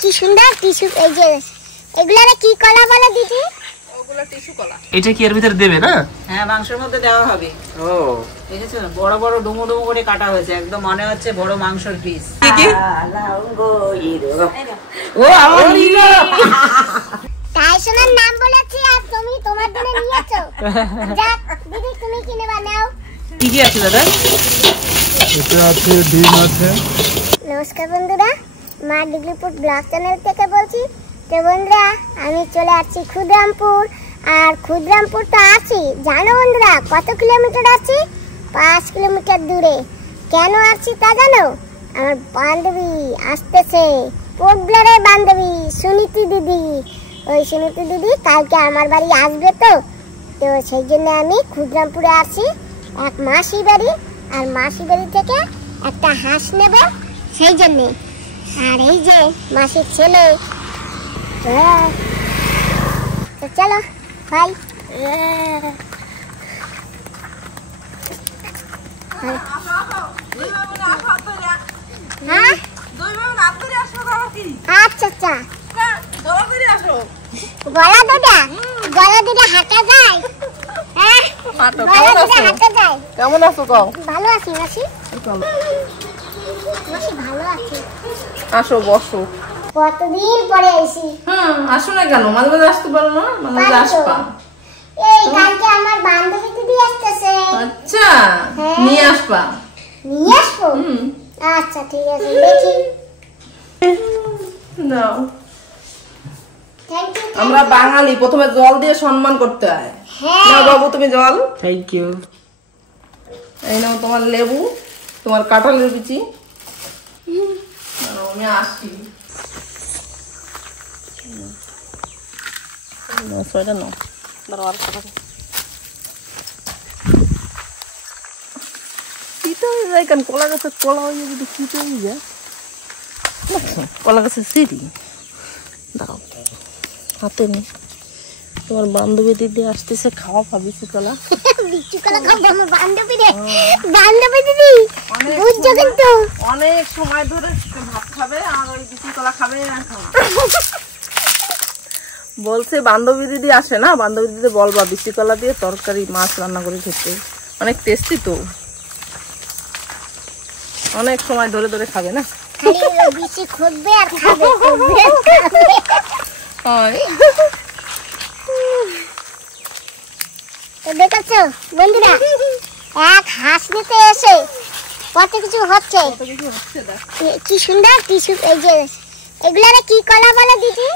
কি সুন্দর টিস্যু। এই যে এগুলারে কি কলা বলে দিদি? ওগুলা টিস্যু কলা। এটা কি এর ভিতরে দেবে না? হ্যাঁ, মাংসের মধ্যে দেওয়া হবে। ও দেখেছো, বড় বড় ডুমো ডুমো করে কাটা হয়েছে, একদম মনে হচ্ছে বড় মাংসের পিস। কি কি? ও আমার হিরো। টাইসনের নাম বলেছি আর তুমি তোমার জন্য নিয়েছো। যাক দিদি তুমি কিনে বানাও। কি কি আছে দাদা? এটা আছে, ডিম আছে। নমস্কার বন্ধুরা, মা ডিগ্রিপুর ব্লগ চ্যানেল থেকে বলছি। তো বন্ধুরা, আমি চলে আসছি ক্ষুদ্রামপুর। আর ক্ষুদ্রামপুর তো আছি, জানো বন্ধুরা কত কিলোমিটার আছি? 5 কিলোমিটার দূরে। কেন আসছি তা জানো? আমার বান্ধবী আসতেছে, পোর্টব্লেয়ারের বান্ধবী সুনীতি দিদি। ওই সুনীতি দিদি কালকে আমার বাড়ি আসবে, তো তো সেই জন্য আমি ক্ষুদ্রামপুরে আসছি। এক মাসি বাড়ি, আর মাসি বাড়ি থেকে একটা হাঁস নেব, সেই জন্যে। আর এই যে মাসির ছেলে, তো চলো ভাই। আচ্ছা আচ্ছা, গলা দুটা হাঁটা যায়। হ্যাঁ, গলা দুটা হাঁটা যায়। কেমন আছো কও? ভালো আছি মাসি। মাসি ভালো আছি। আসো বসো। কতদিন পরে আইছি। আসো না কেন? মাঝে মাঝে আসতে পারো না? মাঝে মাঝে আসবা। এই কালকে আমার বান্ধবী দিদি আসতেছে। আচ্ছা, নিয়ে আসবা। নিয়ে আসবো? আচ্ছা ঠিক আছে, দেখি। নাও। Thank you. আমরা বাঙালি, প্রথমে জল দিয়ে সম্মান করতে হয়। নাও বাবু, তুমি জল। Thank you. এই নাও তোমার লেবু, তোমার কাঁঠালের বিচি। আমি আসি। সোয়েটার নাও। কলা গাছের কলা হয়ে যদি শীতে হয়ে যায়, কলা গাছের সিঁড়ি দাও হাতে নেই। তোমার বান্ধবী দিদি আসতেছে, খাওয়া পাবিছি কলা। বিচু কলা খাবো আমার বান্ধবী রে। বান্ধবী দিদি বুঝছো কিন্তু অনেক সময় ধরে ভাত খাবে আর ওই বিচি কলা খাবে। বলছে বান্ধবী দিদি আসে না, বান্ধবী দিদি বলবা বিচি কলা দিয়ে তরকারি মাছ রান্না করে খেতে, অনেক টেস্টি তো। অনেক সময় ধরে ধরে খাবে না, খালি ওই বিচি খুঁজবে আর খাবে, খুঁজবে আর খাবে। হয়। তো দেখেছো বন্ধুরা, এক হাঁস নিতে এসে কত কিছু হচ্ছে। কি সুন্দর টিস্যু। এই যে এগুলারে কি কলা বলে দিদি?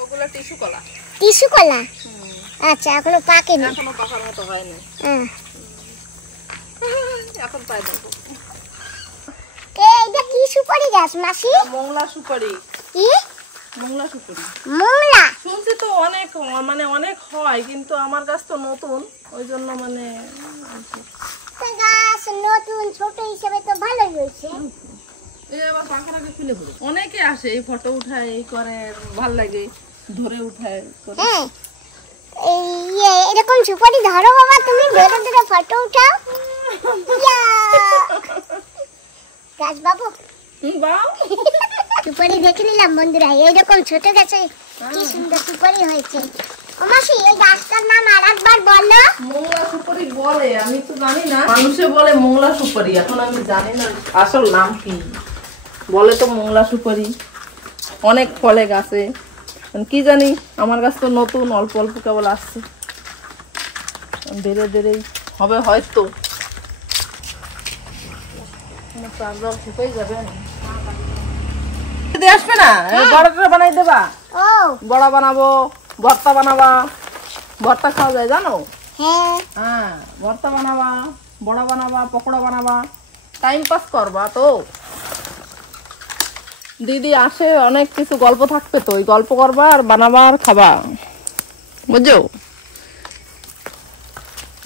ওগুলো টিস্যু কলা। টিস্যু কলা। আচ্ছা, এখনো পাকেনি। এখনো পাকার মতো হয়নি, এখন পাই দেবো। এইটা কি সুপারি গাছ মাসি? মোংলা সুপারি। কি মোংলা সুপারি? মোংলা শুনছি তো অনেক, মানে অনেক হয়, কিন্তু আমার গাছ তো নতুন, ওই জন্য মানে গাছ নতুন ছোট হিসেবে তো ভালোই হয়েছে। এই আবার পাখার আগে খুলে পড়ে অনেকে আসে, এই ফটো উঠায়, এই করে, ভাল লাগে, ধরে উঠায় করে। হ্যাঁ, এই এরকম সুপারি ধরো বাবা, তুমি ধরে ধরে ফটো উঠাও। গাছ বাবু বাহ, সুপারি দেখে নিলাম বন্ধুরা, এইরকম ছোট গাছে কি সুন্দর সুপারি হয়েছে। ও মাসি, এই গাছটার নাম আরেকবার বলো। মোংলা সুপারি বলে, আমি তো জানি না, মানুষে বলে মোংলা সুপারি, এখন আমি জানি না আসল নাম কি। বলে তো মোংলা সুপারি, অনেক ফলে গাছে, কি জানি, আমার গাছ তো নতুন, অল্প অল্প কেবল আসছে, ধীরে ধীরেই হবে হয়তো। আসবে না, বড়টা বানাই দেবা। ও বড়া বানাবো, ভর্তা বানাবা। ভর্তা খাওয়া যায় জানো? হ্যাঁ, হ্যাঁ, ভর্তা বানাবা, বড়া বানাবা, পকোড়া বানাবা, টাইম পাস করবা তো। দিদি আসে, অনেক কিছু গল্প থাকবে তো, ওই গল্প করবা আর বানাবা আর খাবা, বুঝছো?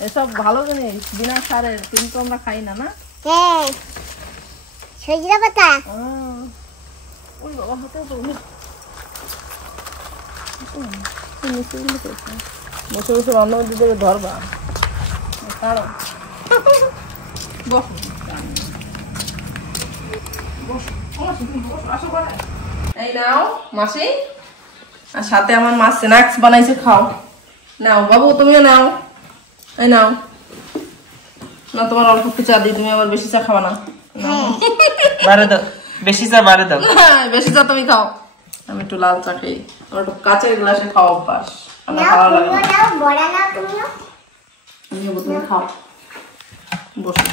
এসব ভালো জিনিস, বিনা সারের, কিন্তু আমরা খাই না। না, হ্যাঁ, সজনা পাতা। ওই বাবা হাতে তো বসে বসে বান্ধব দিদিকে ধরবা। ছাড়ো, বসো বসো, আসো করে। এই নাও মাসি, আর সাথে আমার মা স্ন্যাক্স বানাইছে, খাও। নাও বাবু, তুমিও নাও। এই নাও। না তোমার অল্প একটু চা দিই, তুমি আবার বেশি চা খাবা না। বারে দাও, বেশি চা বারে দাও। বেশি চা তুমি খাও, আমি একটু লাল চা খাই। আমার একটু কাচের গ্লাসে খাওয়া অভ্যাস, আমার নাও, ভালো লাগে তুমিও না। নাও, বড়া নাও তুমিও। তুমি খাও, বসো।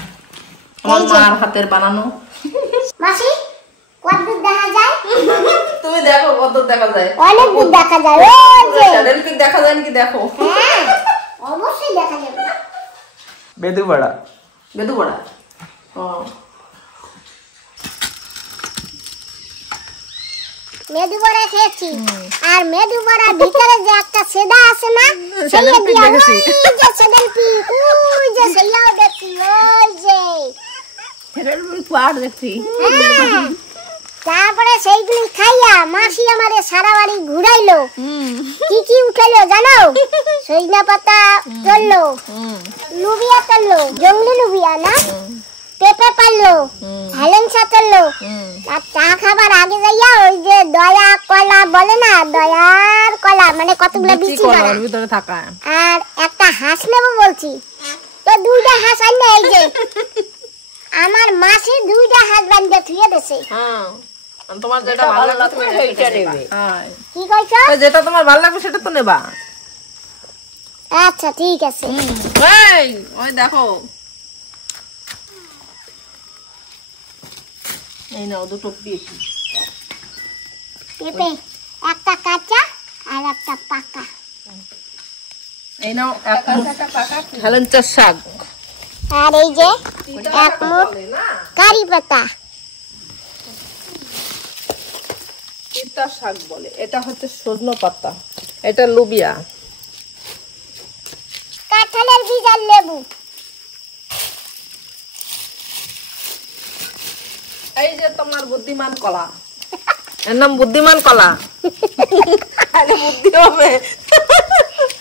আমার মার হাতের বানানো। মাসি কতদূর দেখা যায়? তুমি দেখো কত দেখা যায়। অনেক দূর দেখা যায়। ওই যে স্যাডেল পিক দেখা যায় নাকি দেখো। হ্যাঁ, অবশ্যই দেখা যাবে। বেদু বড়া। বেদু বড়া। ও মেদু বড়া খেয়েছি, আর মেদু বড়ার ভিতরে যে একটা সেদা আছে না, সেই দিয়া ওই যে সেদাল পিক, ওই যে সেইয়াও দেখছি, ওই যে পাড় দেখছি। হ্যাঁ। তারপরে সেইগুলি খাইয়া মাসি আমারে সারা বাড়ি ঘুরাইলো। কি কি উঠাইলো জানো? সজনা পাতা চললো, লুবিয়া চললো, জঙ্গলি লুবিয়া না, পেঁপে পারলো, হেলেঞ্চা চললো। আর চা খাবার আগে যাইয়া ওই যে দয়া কলা বলে না, দয়ার কলা মানে কতগুলো বিচি কলা, ভিতরে থাকা। আর একটা হাঁস নেবো বলছি, তো দুইটা হাঁস আনলে এই যে আমার মাসি দুইটা হাঁস বান্ধে থুয়ে দিছে। হ্যাঁ, তোমার যেটা ভালো লাগবে তুমি সেইটা নেবে। হ্যাঁ, কি কইছো? যেটা তোমার ভালো লাগবে সেটা তো নেবা। আচ্ছা ঠিক আছে। এই ওই দেখো, এই নাও দুটো পেঁপে। পেঁপে একটা কাঁচা আর একটা পাকা। এই নাও এক মুঠ হেলেঞ্চার শাক। আর এই যে এক মুঠ কারি পাতা। তিতা শাক বলে, এটা হচ্ছে সজনে পাতা, এটা লুবিয়া। কাঁঠালের বীজ আর লেবু। এই যে তোমার বুদ্ধিমান কলা, এর নাম বুদ্ধিমান কলা। আরে বুদ্ধি হবে,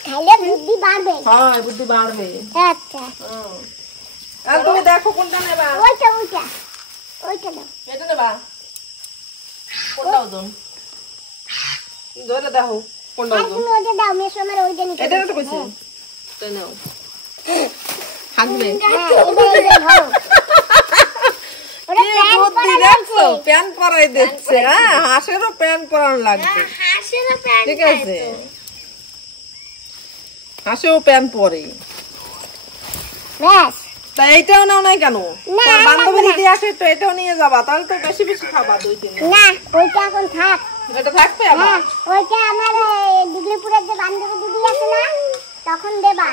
খাইলে বুদ্ধি বাড়বে। হ্যাঁ বুদ্ধি বাড়বে। আচ্ছা আর তুমি দেখো কোনটা নেবা। ওইটা ওইটা ওইটা দাও। এটা নেবা, কোনটা ওজন ধরে দেখো কোনটা আর ওজন। তুমি ওইটা দাও, মেশো আমার ওইটা নিতে। এটা তো কইছি, তাই নাও। থাকবে হ্যাঁ, এটা এই যে ধরো। ওটা প্যান পরা লাগছে। প্যান পরাই দিচ্ছে। হ্যাঁ, হাঁসেরও প্যান পরানো লাগবে। হাঁসেরও প্যান ঠিক আছে, হাঁসেও প্যান পরে। ব্যাস। তা এইটাও নাও নাই কেন? না, তোমার বান্ধবী লাগবে না। দিদি আসে তো এটাও নিয়ে যাবা, তাহলে তো বেশি বেশি খাবা, 2-3 দিন। না, ওইটা এখন থাক। এটা থাকবে আবার। হ্যাঁ, ওইটা আমার ডিগ্রিপুরের যে বান্ধবী দিদি আছে না, তখন দেবা।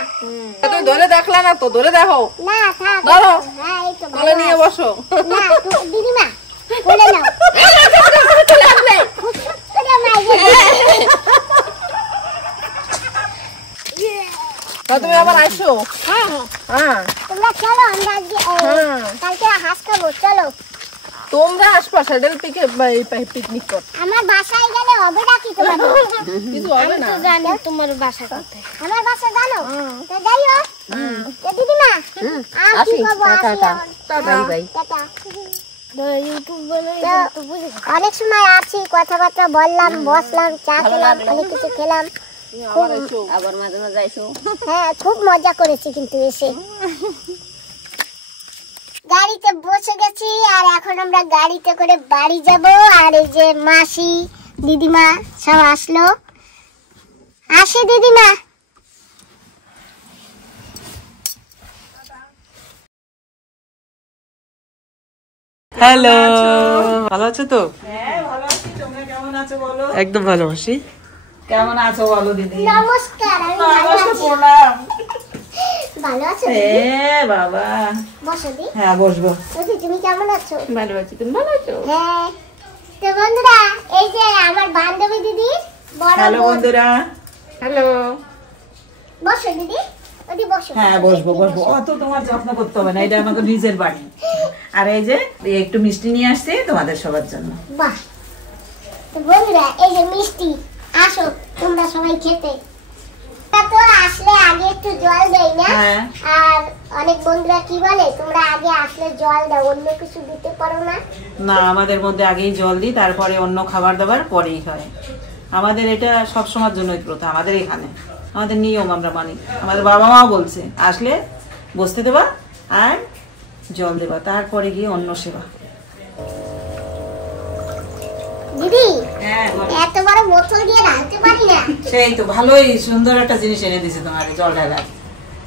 এটা ধরে দেখলা না তো, ধরে দেখো। না থাক। ধরো। হ্যাঁ, এই তো কোলে ভালো নিয়ে আছে। বসো। না, দিদিমা কোলে নাও। খুশখুশ করে মাইরে দিও। তা তুমি আবার আসো। হ্যাঁ হ্যাঁ, হ্যাঁ তোমরা চলো, আমরা আজকে হ্যাঁ। কালকে হাঁস খাবো, চলো। তোমরা আসবা স্যাডেল পিকে পিকনিক করতে। আমার বাসায় গেলে হবে নাকি তোমাদের? কিছু হবে না। জানি তোমার বাসা কোথায়। আমার বাসা জানো? তো যাইও। তো দিদিমা, আসি করবো, আসি এখন। Bye bye. টাটা। তো অনেক সময় আছি, কথাবার্তা বললাম, বসলাম, চা খেলাম, অনেক কিছু খেলাম। আবার এসো। আবার মাঝে মাঝে আইসো। হ্যাঁ, খুব মজা করেছি কিন্তু এসে। গাড়িতে বসে গেছি, আর এখন আমরা গাড়িতে করে বাড়ি যাব। আর এই যে মাসি দিদিমা সব আসলো। আসে দিদিমা। হ্যালো, ভালো আছো তো? হ্যাঁ ভালো আছি, তোমরা কেমন আছো বলো? একদম ভালো আছি। কেমন আছো বলো দিদি? নমস্কার, আমি ভালো নমস্কার, আছি। প্রণাম। ভালো আছো দিদি? হ্যাঁ বাবা, বসো দি। হ্যাঁ বসবো। দিদি তুমি কেমন আছো? ভালো আছি, তুমি ভালো আছো? হ্যাঁ। তো বন্ধুরা, এই যে আমার বান্ধবী দিদি বড় হ্যালো বোন। বন্ধুরা। হ্যালো। বসো দিদি, ওদি বসো। হ্যাঁ বসবো বসবো, অত তোমার যত্ন করতে হবে না, এটা আমাকে নিজের বাড়ি। আর এই যে একটু মিষ্টি নিয়ে আসছি তোমাদের সবার জন্য। বাহ। তো বন্ধুরা, এই যে মিষ্টি, আসো তোমরা সবাই খেতে। আমরা তো আসলে আগে একটু জল দেই না, হ্যাঁ। আর অনেক বন্ধুরা কি বলে তোমরা আগে আসলে জল দাও, অন্য কিছু দিতে পারো না। না, আমাদের মধ্যে আগেই জল দিই, তারপরে অন্য খাবার দাবার পরেই খায়। আমাদের এটা সবসময়ের জন্যই প্রথা, আমাদের এখানে আমাদের নিয়ম আমরা মানি। আমাদের বাবা মাও বলছে আসলে বসতে দেবা আর জল দেবা, তারপরে গিয়ে অন্য সেবা। দিদি হ্যাঁ, এত বড় বোতল দিয়ে রাখতে পারি না। সেই তো ভালোই সুন্দর একটা জিনিস এনে দিছে তোমাকে, জল ঢালা।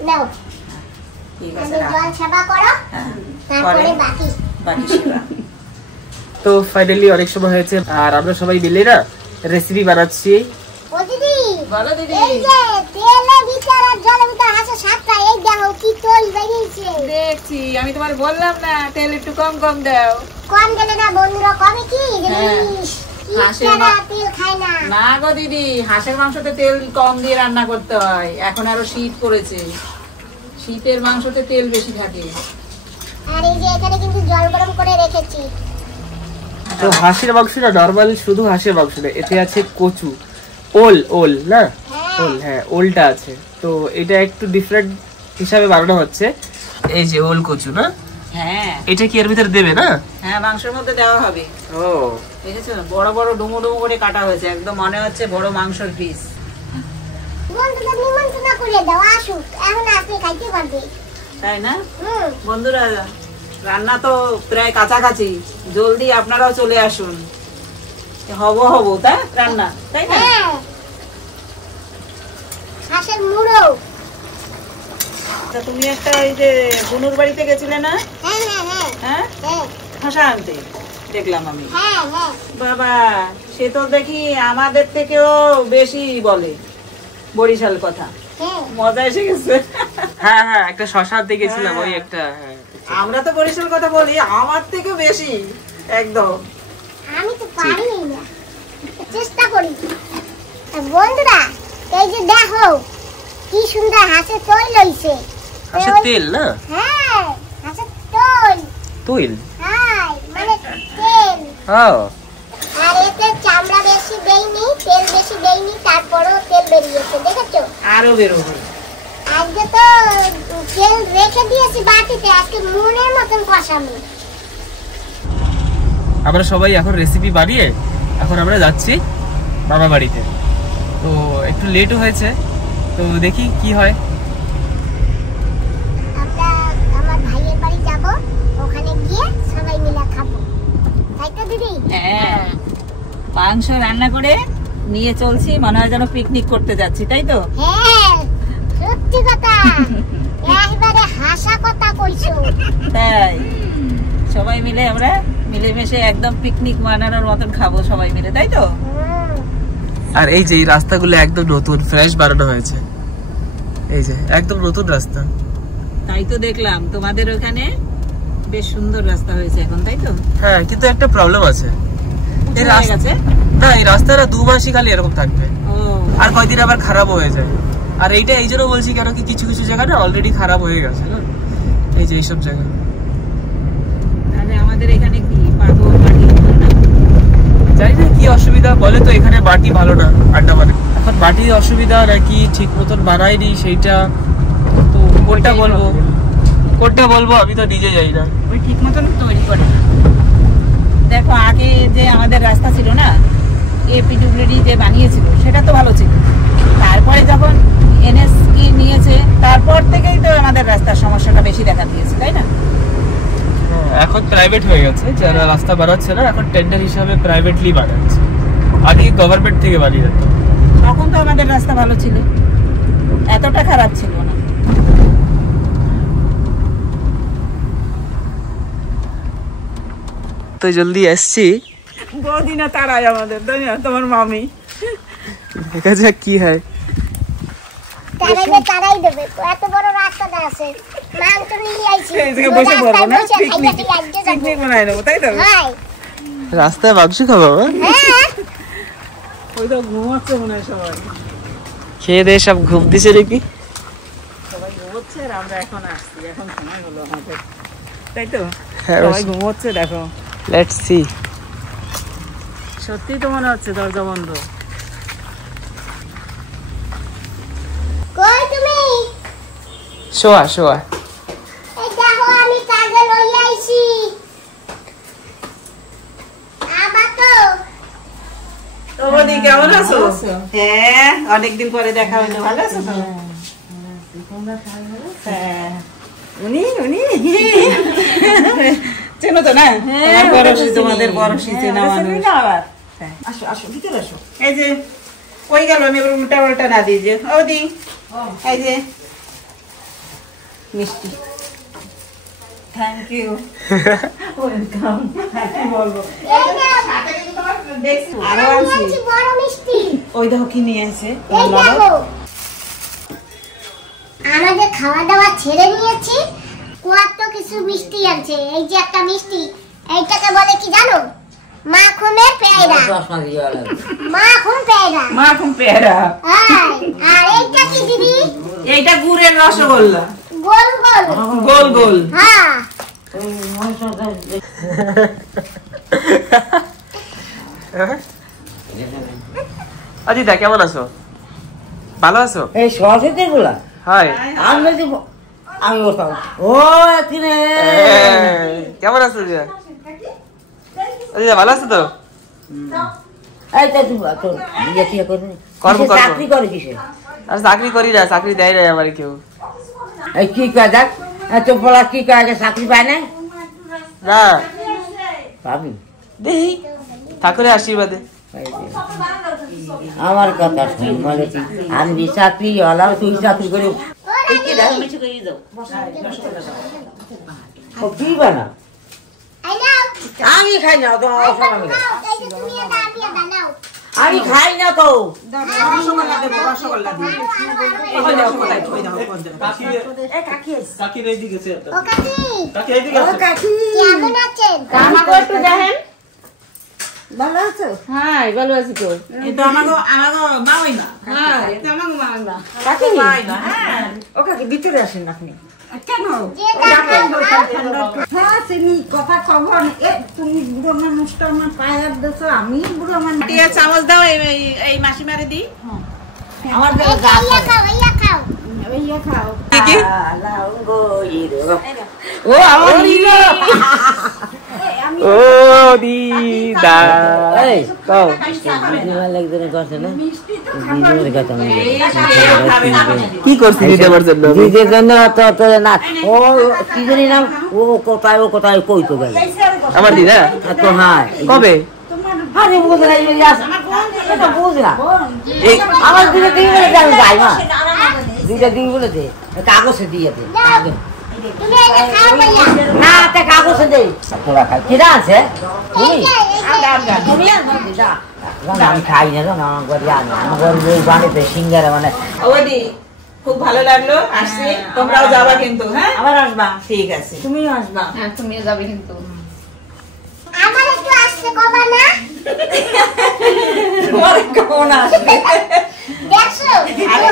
নাও ঠিক আমি আছে, রাখ। জল সেবা করো, হ্যাঁ, তারপরে পরে বাকি। বাকি সেবা। তো ফাইনালি অনেক সময় হয়েছে আর আমরা সবাই মিলে না রেসিপি বানাচ্ছি। ও দিদি বলো দিদি। এই যে তেলের ভিতর আর জলের ভিতর আছে সাতটা, এই দেখো কি তৈল বেরিয়েছে। দেখছি, আমি তোমার বললাম না তেল একটু কম কম দাও। কম দিলে না বন্ধুরা, কমে কি হ্যাঁ। জিনিস কি হাঁসের ছাড়া মা- তেল খায় না। না গো দিদি, হাঁসের মাংসতে তেল কম দিয়ে রান্না করতে হয়, এখন আরো শীত পড়েছে, শীতের মাংসতে তেল বেশি থাকে। আর এই যে এখানে কিন্তু জল গরম করে রেখেছি। তো হাঁসের মাংস না নর্মাল শুধু হাঁসের মাংস না, এতে আছে কচু, ওল ওল না ওল, হ্যাঁ ওলটা আছে। তো এটা একটু ডিফারেন্ট হিসাবে বানানো হচ্ছে। এই যে ওল কচু না, হ্যাঁ এটা কি এর ভিতরে দেবে না? হ্যাঁ, মাংসের মধ্যে দেওয়া হবে। ও দেখেছো বড় বড় ডুমো ডুমো করে কাটা হয়েছে, একদম মনে হচ্ছে বড় মাংসের পিস। বন্ধুদের নিমন্ত্রণ করে দাও, আসুক, এখন আপনি খাইতে পারবে। তাই না হুম বন্ধুরা? রান্না তো প্রায় কাছাকাছি, জলদি আপনারাও চলে আসুন। হব তাই রান্না, তাই না? হ্যাঁ, হাঁসের মুড়ো। তা তুমি একটা ওই যে বুনুর বাড়িতে গেছিলে না? হ্যাঁ হ্যাঁ হ্যাঁ হ্যাঁ, হ্যাঁ খোসা আনতে দেখলাম আমি। হ্যাঁ হ্যাঁ বাবা, সে তো দেখি আমাদের থেকেও বেশি বলে বরিশাল কথা, হ্যাঁ। মজা এসে গেছে। হ্যাঁ হ্যাঁ, একটা শশা দেখেছিলাম, ওই একটা। হ্যাঁ আমরা তো বরিশাল কথা বলি, আমার থেকে বেশি একদম। আমি তো পারি না, চেষ্টা করি। বন্ধুরা এই যে দেখো কি সুন্দর হাঁসের তৈল হইছে। হাঁসের তেল না? হ্যাঁ, হাঁসের তৈল। তৈল, হ্যাঁ মানে তেল। হ্যাঁ। আর এতে চামড়া বেশি দেইনি, তেল বেশি দেইনি, তারপরেও তেল বেরিয়েছে, দেখেছো? আরো বেরোবে। আজকে তো তেল রেখে দিয়েছি বাটিতে, আজকে মনের মতন কষামি। আমরা সবাই এখন রেসিপি বানিয়ে এখন আমরা যাচ্ছি মামা বাড়িতে। তো একটু লেটও হয়েছে, তো দেখি কি হয়। আমরা আমার ভাইয়ের বাড়ি যাব, ওখানে গিয়ে সবাই মিলে খাবো, তাই তো দিদি? হ্যাঁ, মাংস রান্না করে নিয়ে চলছি, মনে হয় যেন পিকনিক করতে যাচ্ছি, তাই তো? হ্যাঁ সত্যি কথা, একবারে হাসা কথা কইছো। তাই সবাই মিলে আমরা মিলেমিশে একদম পিকনিক মানানোর মতন খাবো সবাই মিলে, তাই তো? আর এই যে এই রাস্তাগুলো একদম নতুন ফ্রেশ বানানো হয়েছে, এই যে একদম নতুন রাস্তা। তাই তো দেখলাম তোমাদের ওখানে বেশ সুন্দর রাস্তা হয়েছে এখন, তাই তো? হ্যাঁ, কিন্তু একটা প্রবলেম আছে, এই হয়ে রাস্তা গেছে? না, এই রাস্তাটা 2 মাসই খালি এরকম থাকবে, ও আর কয়দিন আবার খারাপ হয়ে যায়। আর এইটা এই জন্য বলছি কেন কি কিছু কিছু জায়গা না অলরেডি খারাপ হয়ে গেছে না, এই যে এইসব জায়গা। তাহলে আমাদের এখানে কি পাথর মাটি না? জানি না কি অসুবিধা, বলে তো এখানে মাটি ভালো না আড্ডা মানে। এখন মাটির অসুবিধা নাকি ঠিক মতন বানায়নি সেইটা, তো কোনটা বলবো আমি তো নিজে যাই না। ওই ঠিক মতন তৈরি করে না। দেখো আগে যে আমাদের রাস্তা ছিল না, এপিডব্লিউডি যে বানিয়েছিল সেটা তো ভালো ছিল, তারপরে যখন এনএস কি নিয়েছে তারপর থেকেই তো আমাদের রাস্তার সমস্যাটা বেশি দেখা দিয়েছে, তাই না? এখন প্রাইভেট হয়ে গেছে, যারা রাস্তা বানাচ্ছে না এখন টেন্ডার হিসাবে প্রাইভেটলি বানাচ্ছে, আগে গভর্নমেন্ট থেকে বানিয়ে যেত। তখন তো আমাদের রাস্তা ভালো ছিল, এতটা খারাপ ছিল না। তো জলদি আসছি, বৌদিনা তারাই আমাদের, তাই না? তোমার মামি। দেখা যাক কি হয়। তারাই দেবে, এত বড় রাস্তাটা আছে, মাংস নিয়ে আইছি, এই জায়গায় বসে পড়বো না, রাস্তায় বসে পিকনিক খাইতে খাইতে যাবো। পিকনিক বানাই নেবো, তাই তো? হ্যাঁ রাস্তায় মাংস খাবো, হ্যাঁ ওই তো ঘুমাচ্ছে মনে হয় সবাই, খেয়ে দিয়ে সব ঘুম দিছে নাকি। সবাই ঘুমোচ্ছে আর আমরা এখন আসছি, এখন সময় হলো আমাদের, তাই তো? হ্যাঁ, সবাই ঘুমোচ্ছে, দেখো লেটস সি। সত্যি তো মনে হচ্ছে দরজা বন্ধ। শোয়া শোয়া। এই দেখো আমি কাজে লই আইছি। আবার তো বৌদি কেমন আছো? হ্যাঁ, অনেকদিন পরে দেখা হলো। ভালো আছো তো? হ্যাঁ, উনি চেনো তো না? তোমাদের বড়শি চেনা মানুষ। আসো আসো, ভিতরে আসো। এই যে কই গেল, আমি এবার উল্টা উল্টা না দিই যে। ওদি এই যে মিষ্টি। Thank you, welcome. কি বলবো, আরো আনছি বড় মিষ্টি। ওই দেখো কি নিয়ে আছে। এই দেখো আমাদের খাওয়া দাওয়া ছেড়ে নিয়েছি, কত কিছু মিষ্টি আছে। এই যে একটা মিষ্টি, এইটাকে বলে কি জানো? মাখনের পেয়ারা। মাখন পেয়ারা। মাখন পেয়ারা। আর এইটা কি দিদি? এইটা গুড়ের রসগোল্লা। গোল গোল গোল গোল। হ্যাঁ। অজিতা কেমন আছো? ভালো আছো? এই সরস্বতী গুলা হাই আমি বলতাম ও কিনে কেমন আছো দিদা? অজিতা ভালো আছো তো? এইটা তুই তোর বিয়ে টিয়ে করবি? করবো, করবো। চাকরি করে কিসে? আর চাকরি করি না, চাকরি দেয় না আমার কেউ। এই কি কয় দেখ, তোর বলা কি কয় চাকরি পায় না? না পাবি দেই ঠাকুরের আশীর্বাদে। আমার কথা শুন বলে আমি চাকরি হলাম, তুই চাকরি করে কি বানা? আই নাও আমি খাই না তো, এই যে তুমি এটা দিয়ে দাও। আমি খাই না তো। রসগোল্লা দেবো, রসগোল্লা দিই। ওই দেখো কোথায়, ওই দেখো কোথায়। ও কাকি কেমন আছেন? আমাকে একটু দেখেন। ভালো আছো? হ্যাঁ ভালো আছি তো। এই তো আমাগো মাওই না। হ্যাঁ এটা আমাগো মাওই না। কাকি মাওই না। হ্যাঁ। ও কাকি ভিতরে আসেন আপনি। কেন? যে দেখেন হ্যাঁ চিনি কথা খবর তুমি বুড়ো মানুষটা আমার পায়ের দেশ, আমি বুড়ো মানুষ। টিয়া চামচ দাও, এই মাসিমারে দিই। আমার এই ইয়া খাও ইয়ে খাও কি? ও আমার ও দিদা এই কও একজনে করছে না দিদির কথা কি করছিস দিদি আমার জন্য? দিদির জন্য তো না ও কি জানি নাম, ও কোথায় কই তো গেল আমার দিদা তো। হ্যাঁ কবে? আরে বুঝ না, এটা বুঝ না। এই আমার দুটো দিন বলে আমি যাই মা, দুইটা দিন বলেছে কাগজে দিয়েছে। তুমি এই যে খাও ভাইয়া। না তে কাগজে দেই তোরা খাই কিরা আছে তুমি? এই যে তুমি দিদা আমি খাই না তো, আমার ঘরে আনো আমার ঘরে বাড়িতে সিঙ্গারা মানে। ওদি খুব ভালো লাগলো, আসছি। তোমরাও যাবা কিন্তু। হ্যাঁ আবার আসবা? ঠিক আছে। তুমিও আসবা? হ্যাঁ তুমিও যাবে কিন্তু। আমার একটু আসতে কবা না? তোমার কেমন আসবে? দেখছো আরো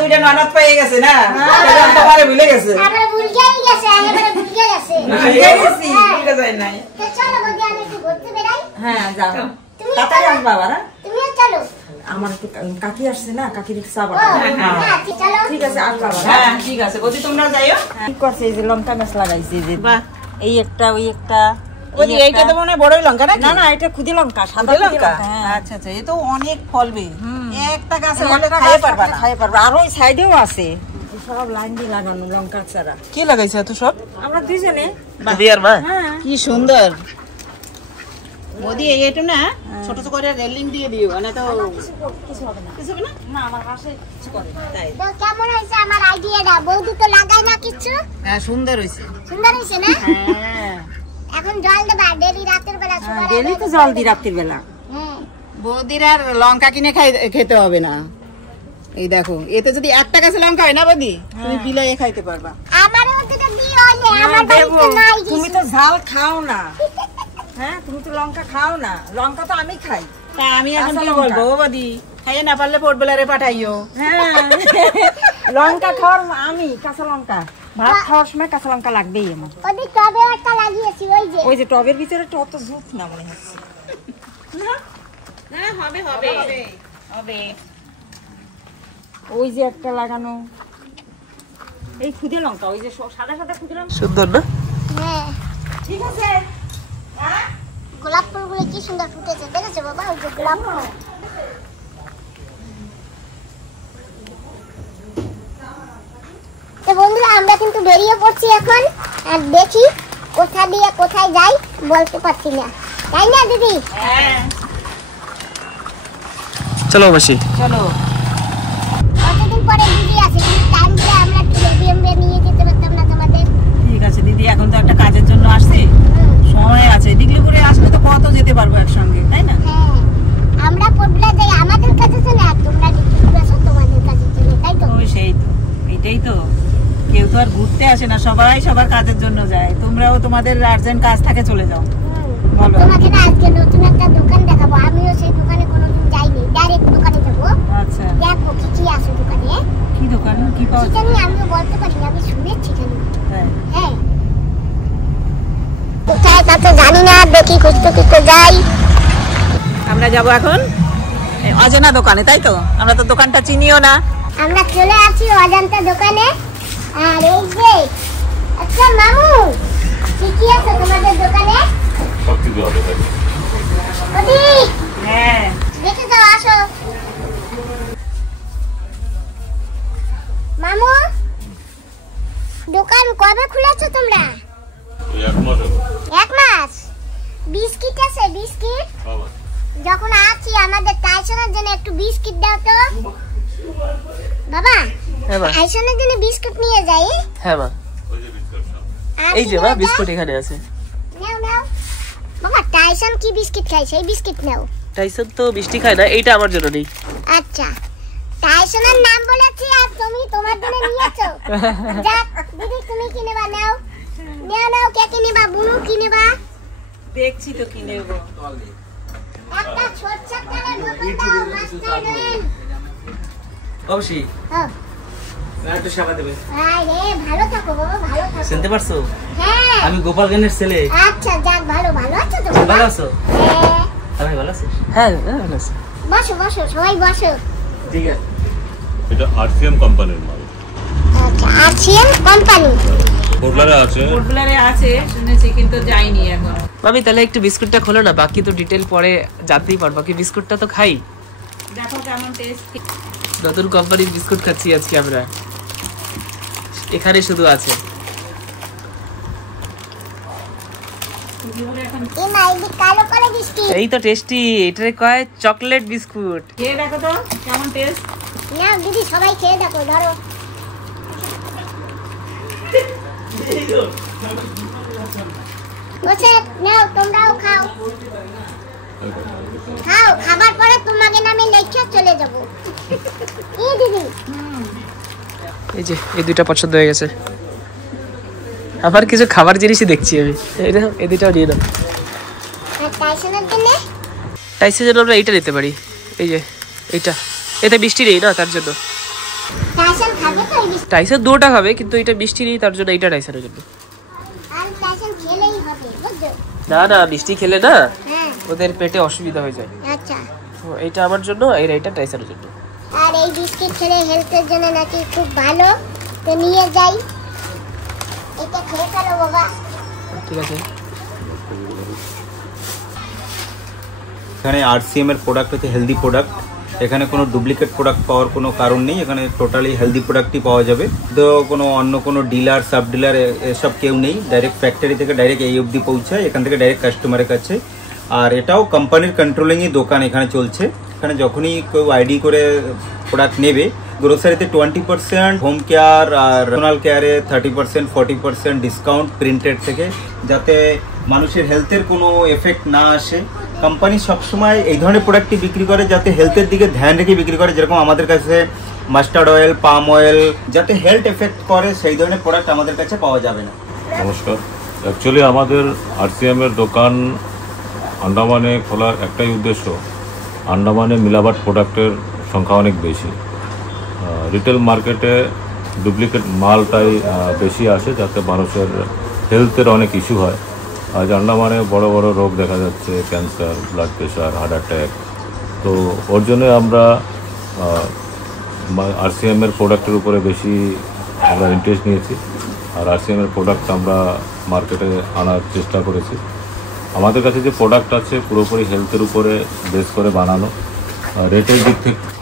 দুইটা ননদ পেয়ে গেছে না, তোমারে ভুলে গেছে। আমরা ভুলকেই গেছে, একেবারে ভুলকে গেছে। ভুলে গেছি, ভুলে যায় নাই। তো চলো বদি আমি একটু ঘুরতে বেরাই। হ্যাঁ যাও। তুমি তাড়াতাড়ি আসবা আবার। তুমিও চলো। আমার একটু কাকি আসছে না, কাকি রিক্সা ও হ্যাঁ চলো। ঠিক আছে আসবা আবার। হ্যাঁ ঠিক আছে, বৌদি তোমরা যাইও। কি করছে এই যে লঙ্কা গাছ লাগাইছে যে বাহ, এই একটা ওই একটা বৌদি এইটা তো মনে হয় বড়ই লঙ্কা নাকি? না না এটা খুদি লঙ্কা, সাদা খুদে খুদি লঙ্কা? লঙ্কা। হ্যাঁ আচ্ছা আচ্ছা, এ তো অনেক ফলবে। একটা গাছে হলে খাইয়ে পারবা না। খাইয়ে পারবা। আর ওই সাইডেও আছে সব লাইন দিয়ে লাগানো লঙ্কা চারা। কি লাগাইছে এত সব? আমরা দুইজনে। দিদির মা হ্যাঁ কি সুন্দর। মোদি এইটা না ছোট ছোট করে রেলিং দিয়ে দিও, মানে তো কিছু হবে না। কিছু হবে না। না আমার পাশে কিছু করে না। তাই? তো কেমন হয়েছে আমার আইডিয়াটা? বৌদি তো লাগায় না কিছু। হ্যাঁ সুন্দর হয়েছে। সুন্দর হয়েছে না? হ্যাঁ এখন জল দেবা ডেলি রাতের বেলা সকালে। ডেলি তো জল দি রাত্রির বেলা। হ্যাঁ বৌদির আর লঙ্কা কিনে খেতে হবে না। এই দেখো, এতে যদি একটা গাছে লঙ্কা হয় না বৌদি, তুমি বিলাই খাইতে পারবা। আমারও দুটো দিও হলে আমার বাড়িতে নাই কিছু। তুমি তো ঝাল খাও না। হ্যাঁ তুমি তো লঙ্কা খাও না, লঙ্কা তো আমি খাই। তা আমি এখন কাঁচা কি লঙ্কা। বলবো বৌদি, খাইয়ে না পারলে পোর্টবেলারে পাঠাইও। হ্যাঁ লঙ্কা খাওয়ার আমি কাঁচা লঙ্কা ভাত খাওয়ার সময় কাঁচা লঙ্কা লাগবেই আমার। ওদি টবে একটা লাগিয়েছি ওই যে। ওই যে টবের ভিতরে তো অত জুত না মনে হচ্ছে। হবে হবে হবে। ওই যে একটা লাগানো এই খুদে লঙ্কা, ওই যে সাদা সাদা খুদে লঙ্কা। সুন্দর না? হ্যাঁ, ঠিক আছে। গোলাপ ফুলগুলো কি সুন্দর ফুটেছে, দেখেছো বাবা? ওই যে গোলাপ ফুল। তো বন্ধুরা, আমরা কিন্তু বেরিয়ে পড়ছি এখন, আর দেখি কোথা দিয়ে কোথায় যাই বলতে পারছি না, তাই না দিদি? হ্যাঁ চলো মাসি। চলো। কতদিন পরে দিদি আছে, কিন্তু টাইম দিয়ে আমরা একটু বেরিয়ে নিয়ে যেতে পারতাম না তোমাদের? ঠিক আছে দিদি, এখন তো একটা কাজের জন্য আসছি, সময় আছে। ডিগলিপুরে আসলে তো কত যেতে পারবো একসঙ্গে, তাই না? হ্যাঁ, আমরা পড়লে যাই আমাদের কাছে চলে, আর তোমরা ডিগ্রি আসো তোমাদের কাছে চলে, তাই তো? ওই সেই তো, এইটাই তো। কেউ তো আর ঘুরতে আসে না, সবাই সবার কাজের জন্য যায়। তোমরাও তোমাদের আর্জেন্ট কাজ থাকে চলে যাও। বলো। তোমাকে না আজকে নতুন একটা দোকান দেখাবো, আমিও সেই দোকানে কোনোদিন যাইনি, ডাইরেক্ট দোকানে যাবো, আচ্ছা, দেখো কি কি আছে দোকানে। কি দোকান, কি পাওয়া কি যায়? জানি আমিও বলতে পারি না, আমি শুনেছি জানি। হ্যাঁ। হ্যাঁ, কোথায় তা তো জানি না, দেখি খুঁজতে খুঁজতে যাই। আমরা যাব এখন এই অজানা দোকানে, তাই তো? আমরা তো দোকানটা চিনিও না। আমরা চলে আসি অজান্তা দোকানে। আর এই যে, আচ্ছা মামু, কি কি আছে তোমাদের দোকানে? সব কিছু হবে তাই। ওদি, হ্যাঁ, দেখে যাও, আসো। মামু, দোকান কবে খুলেছো তোমরা? এই 1 মাস হবে। 1 মাস। বিস্কিট আছে? বিস্কিট বাবা যখন আছি আমাদের টাইসনের জন্য একটু বিস্কিট দাও তো বাবা। হ্যাঁ মা। টাইসনের জন্য বিস্কুট নিয়ে যাই। হ্যাঁ মা। ওই যে বিস্কুট সব। আর এই কি যে মা নিয়ে যাই? বিস্কুট এখানে আছে। নাও নাও বাবা, টাইসন কি বিস্কিট খায় সেই বিস্কিট নাও। টাইসন তো মিষ্টি খায় না, এইটা আমার জন্য নেই। আচ্ছা, টাইসনের নাম বলেছি আর তুমি তোমার জন্য নিয়েছো। যাক দিদি, তুমি কি নেবা? নাও নাও নাও, কে কি নেবা? বুনু কি নেবা? দেখছি তো কি নেবো। একটা ছোট চাকারের বোতল দাও, মাস্টার নেন। অবশ্যই। হ্যাঁ, না একটু সেবা দেবে। আরে ভালো থাকো বাবা, ভালো থাকো। শুনতে পারছো? হ্যাঁ, আমি গোপালগঞ্জের ছেলে। আচ্ছা যাক, ভালো ভালো আছো তো? ভালো আছো? হ্যাঁ, আমি ভালো আছি। হ্যাঁ ভালো আছি। বসো বসো, সবাই বসো। ঠিক আছে। এটা আরসিএম কোম্পানির মাল। আচ্ছা, আরসিএম কোম্পানি। পোর্টলারে আছে। পোর্টলারে আছে শুনেছি, কিন্তু যাইনি এখন। মামি তাহলে একটু বিস্কুটটা খোলো না, বাকি তো ডিটেল পরে জানতেই পারবো। কি বিস্কুটটা তো খাই। দেখো কেমন টেস্ট। নতুন কোম্পানির বিস্কুট খাচ্ছি আজকে আমরা, এখানে শুধু আছে। এই না, এই কালো করে বিস্কিট। এই তো টেস্টি, এটারে কয় চকলেট বিস্কুট। খেয়ে দেখো তো কেমন টেস্ট। নাও দিদি, সবাই খেয়ে দেখো, ধরো। বসে নাও, তোমরাও খাও। খাও, খাবার পরে তোমাকে নামে লেখা চলে যাব। এই দিদি, এই যে এই দুইটা পছন্দ হয়ে গেছে। আবার কিছু খাবার জিনিসই দেখছি আমি। এই দেখো, এই দুইটাও নিয়ে নাও। আর টাইসনের জন্য টাইসের জন্য আমরা এইটা নিতে পারি। এই যে এইটা, এতে মিষ্টি নেই না, তার জন্য। টাইসন খাবে তো এই বিস্কিট? টাইসের দুটা খাবে, কিন্তু এটা মিষ্টি নেই, তার জন্য এইটা টাইসের জন্য। আর টাইসন খেলেই হবে, বুঝছো? না না, মিষ্টি খেলে না হ্যাঁ, ওদের পেটে অসুবিধা হয়ে যায়। আচ্ছা। তো এইটা আমার জন্য, আর এইটা টাইসের জন্য। আর এই বিস্কিট খেলে হেলথের জন্য নাকি খুব ভালো, তো নিয়ে যাই। এটা খেয়ে ফেলো বাবা। ঠিক আছে। এখানে আরসিএম এর প্রোডাক্ট হচ্ছে হেলদি প্রোডাক্ট। এখানে কোনো ডুপ্লিকেট প্রোডাক্ট পাওয়ার কোনো কারণ নেই, এখানে টোটালি হেলদি প্রোডাক্টই পাওয়া যাবে। তো কোনো অন্য কোনো ডিলার সাব ডিলার এসব কেউ নেই, ডাইরেক্ট ফ্যাক্টরি থেকে ডাইরেক্ট এই অবধি পৌঁছায়, এখান থেকে ডাইরেক্ট কাস্টমারের কাছে। আর এটাও কোম্পানির কন্ট্রোলিংই দোকান এখানে চলছে। এখানে যখনই কেউ আইডি করে প্রোডাক্ট নেবে, গ্রোসারিতে 20%, হোম কেয়ার আর পার্সোনাল কেয়ারে 30%, 40% ডিসকাউন্ট প্রিন্টেড থেকে, যাতে মানুষের হেলথের কোনো এফেক্ট না আসে। কোম্পানি সবসময় এই ধরনের প্রোডাক্টই বিক্রি করে যাতে হেলথের দিকে ধ্যান রেখে বিক্রি করে। যেরকম আমাদের কাছে মাস্টার্ড অয়েল, পাম অয়েল, যাতে হেলথ এফেক্ট করে সেই ধরনের প্রোডাক্ট আমাদের কাছে পাওয়া যাবে না। নমস্কার। অ্যাকচুয়ালি আমাদের আরসিএম এর দোকান আন্দামানে খোলার একটাই উদ্দেশ্য, আন্দামানে মিলাবাট প্রোডাক্টের সংখ্যা অনেক বেশি। রিটেল মার্কেটে ডুপ্লিকেট মালটাই বেশি আসে, যাতে মানুষের হেলথের অনেক ইস্যু হয়। আজ আন্দামানে বড় বড় রোগ দেখা যাচ্ছে, cancer, blood pressure, heart attack. তো ওর জন্য আমরা আরসিএম এর প্রোডাক্টের উপরে বেশি আমরা ইন্টারেস্ট নিয়েছি আর আরসিএমের প্রোডাক্ট আমরা মার্কেটে আনার চেষ্টা করেছি। আমাদের কাছে যে প্রোডাক্ট আছে পুরোপুরি হেলথের উপরে বেস করে বানানো। রেটের দিক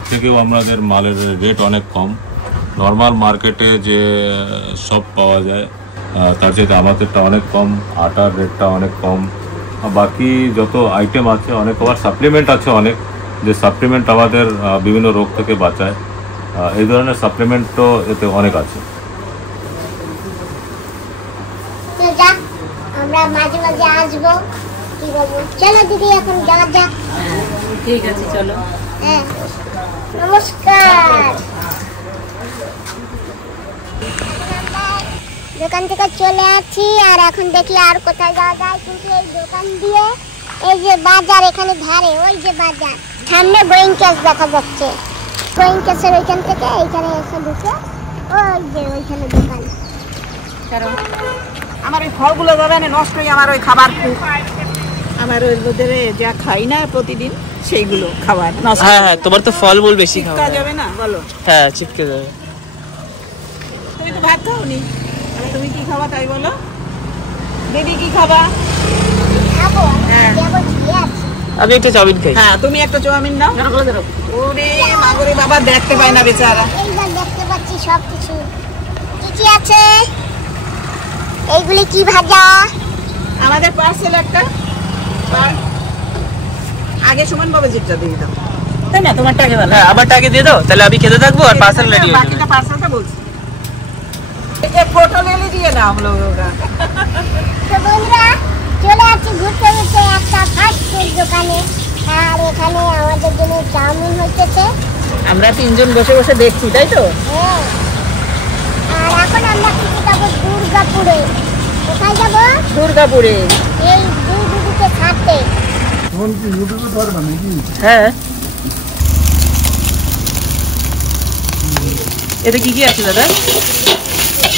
থেকেও আমাদের মালের রেট অনেক কম। নর্মাল মার্কেটে যে সব পাওয়া যায় তার চাইতে আমাদেরটা অনেক কম, আটার রেটটা অনেক কম। বাকি যত আইটেম আছে অনেক, আবার সাপ্লিমেন্ট আছে অনেক, যে সাপ্লিমেন্ট আমাদের বিভিন্ন রোগ থেকে বাঁচায়। এই ধরনের সাপ্লিমেন্টও এতে অনেক আছে। আমরা মাঝে মাঝে আসবো, কি বলবো? চলো দিদি এখন যাওয়া যাক। ঠিক আছে চলো। হ্যাঁ, নমস্কার। দোকান থেকে চলে আসছি আর এখন দেখি আর কোথায় যাওয়া যায়, কিন্তু এই দোকান দিয়ে এই যে বাজার এখানে ধারে, ওই যে বাজার সামনে গোয়িং ক্যাশ দেখা যাচ্ছে। গোয়িং ক্যাশের ওইখান থেকে এইখানে এসে ঢুকে ওই যে ওইখানে দোকান। কারণ আমার ওই ফলগুলো যাবে না নষ্ট হয়ে, আমার ওই খাবার খুব, আমার ওই রোদে যা খাই না প্রতিদিন সেইগুলো খাবার নষ্ট। হ্যাঁ হ্যাঁ, তোমার তো ফল মূল বেশি খাওয়া চিপকা যাবে না বলো? হ্যাঁ, চিপকে যাবে। তুমি তো ভাত খাওনি, তাহলে তুমি কি খাবা তাই বলো? দিদি কি খাবা? খাবো, হ্যাঁ। যাবো, খেয়ে আসছি। আমি একটা চাউমিন খাই। হ্যাঁ তুমি একটা চাউমিন নাও। ওরে মাগরে বাবা, দেখতে পায় না বেচারা। এইবার দেখতে পাচ্ছি সব কিছু। কি কি আছে? এইগুলি কি ভাজা? আমাদের পার্সেল একটা, আগে সুমন বাবা জিতটা দিয়ে দাও, তাই না? তোমারটা আগে ভালো। হ্যাঁ, আমারটা আগে দিয়ে দাও, তাহলে আমি খেতে থাকবো আর পার্সেল রেডি হয়ে যাবে। বাকিটা পার্সেলটা বলছি। एक फोटो ले लीजिए ना हम लोगों का। তো বন্ধুরা চলে আসছি ঘুরতে ঘুরতে একটা ফাস্ট ফুড দোকানে, আর এখানে আমাদের জন্য চাউমিন হচ্ছে। আমরা তিনজন বসে বসে দেখছি, তাই তো? হ্যাঁ, আর এখন আমরা কিছু যাবো দুর্গাপুরে। কোথায় যাবো? দুর্গাপুরে। এই দুই দিদিকে ছাড়তে। হ্যাঁ, এটা কি কি আছে দাদা?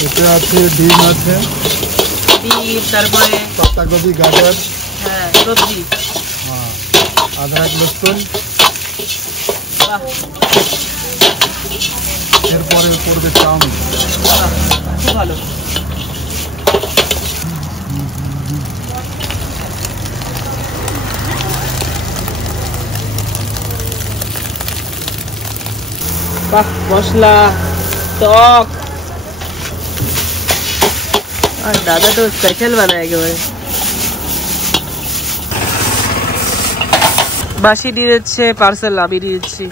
এটা আছে ডিম আছে, ডিম, তারপরে পাতাকপি, গাজর, হ্যাঁ সবজি, আদরক, লসুন। এরপরে করবে চাউমিন। খুব ভালো। বাহ, মশলা, টক, আর দাদা তো স্পেশাল বানায় একেবারে। বাসি দিয়ে দিচ্ছে পার্সেল, আমি দিয়ে দিচ্ছি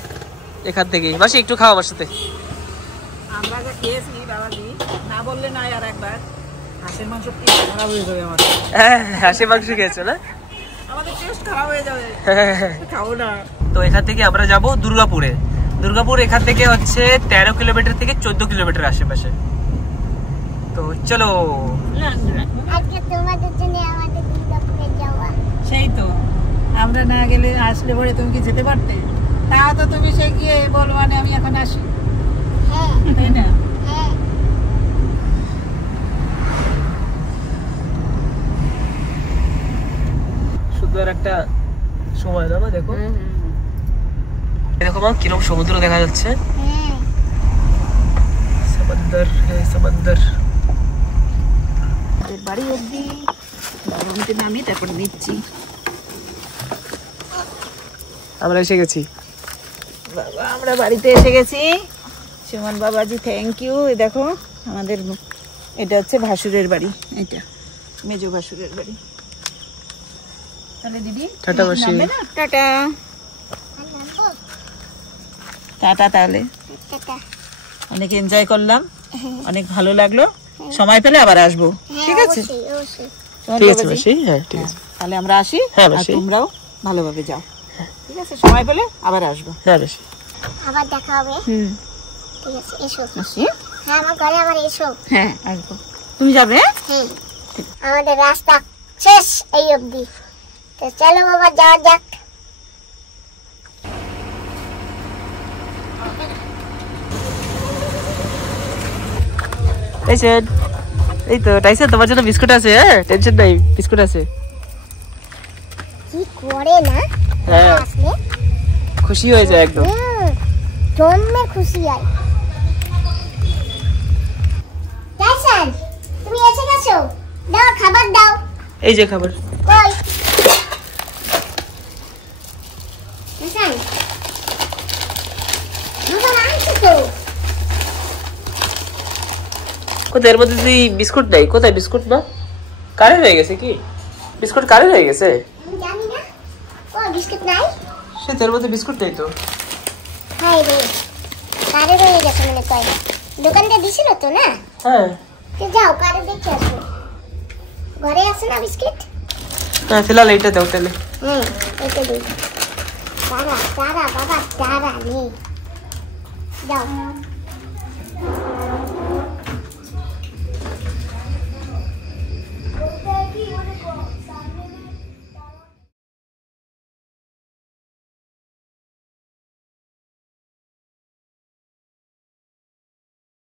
এখান থেকে। বাসি একটু খাও আমার সাথে। আমরা যা খেয়েছি বাবাজি, না বললে না আর একবার, হাঁসের মাংস খারাপ হয়ে যাবে আমার। হ্যাঁ, হাঁসের মাংস খেয়েছো না? আমাদের টেস্ট খারাপ হয়ে যাবে, খাবো না। তো এখান থেকে আমরা যাব দুর্গাপুরে। দুর্গাপুর এখান থেকে হচ্ছে 13 কিলোমিটার থেকে 14 কিলোমিটার আশেপাশে। তো চলো। আজকে তোমাদের জন্য আমাদের দুর্গাপুরে যাওয়া। সেই তো, আমরা না গেলে আসলে পরে তুমি কি যেতে পারতে? তাও তো তুমি সে গিয়ে বলবো মানে আমি এখন আসি, হ্যাঁ তাই না? হ্যাঁ, সুন্দর একটা সময় না, দেখো দেখো মা কিরকম সমুদ্র দেখা যাচ্ছে। হ্যাঁ। সমুদ্র, সমুদ্র। বাড়ি অব্দি বাড়িতে নামি তারপর নিচ্ছি। আমরা এসে গেছি। বাবা আমরা বাড়িতে এসে গেছি। সুমন বাবাজি থ্যাংক ইউ। দেখো আমাদের এটা হচ্ছে ভাসুরের বাড়ি, এটা মেজো ভাসুরের বাড়ি। তাহলে দিদি টাটা মাসি। নামবে না? Tata tata. তাহলে টাটা। অনেক এনজয় করলাম, অনেক ভালো লাগলো। সময় পেলে আবার আসবো, ঠিক আছে? অবশ্যই, অবশ্যই। সুমন ঠিক আছে বাবাজি, মাসি, হ্যাঁ ঠিক আছে। তাহলে আমরা আসি। হ্যাঁ, আর মাসি। তোমরাও ভালোভাবে যাও, ঠিক আছে? সময় পেলে আবার আসবো। হ্যাঁ মাসি। আবার দেখা হবে। হুম, ঠিক আছে, এসো। আসি। হ্যাঁ, আমার ঘরে আবার এসো। হ্যাঁ আসবো। তুমি যাবে? হ্যাঁ, আমাদের রাস্তা শেষ এই অবধি। তো চলো বাবা, যাওয়া যাক। টাইসন, এই তো টাইসন, তোমার জন্য বিস্কুট আছে। হ্যাঁ, টেনশন নাই, বিস্কুট আছে। কি করে না হ্যাঁ, আসলে খুশি হয়ে যায় একদম। জন্মে খুশি হয়। খাবার দাও। এই যে খাবার। কই হাসান বাবা আনছো তো। কোথায় এর মধ্যে তুই বিস্কুট দেয়? কোথায় বিস্কুট? না কারে হয়ে গেছে কি বিস্কুট? কারে হয়ে গেছে আমি জানি না। কই বিস্কুট নাই? সে তোর মধ্যে বিস্কুট নেই তো। হাই রে কারে রয়ে গেছে মনে কয়। দোকানটা দিছিল তো না? হ্যাঁ তো যাও কারে দেখে আসো। ঘরে আছে না বিস্কিট? না ফিলহাল এইটা দাও তাহলে। এটা দিই। তারা বাবা তারা নেই। যাও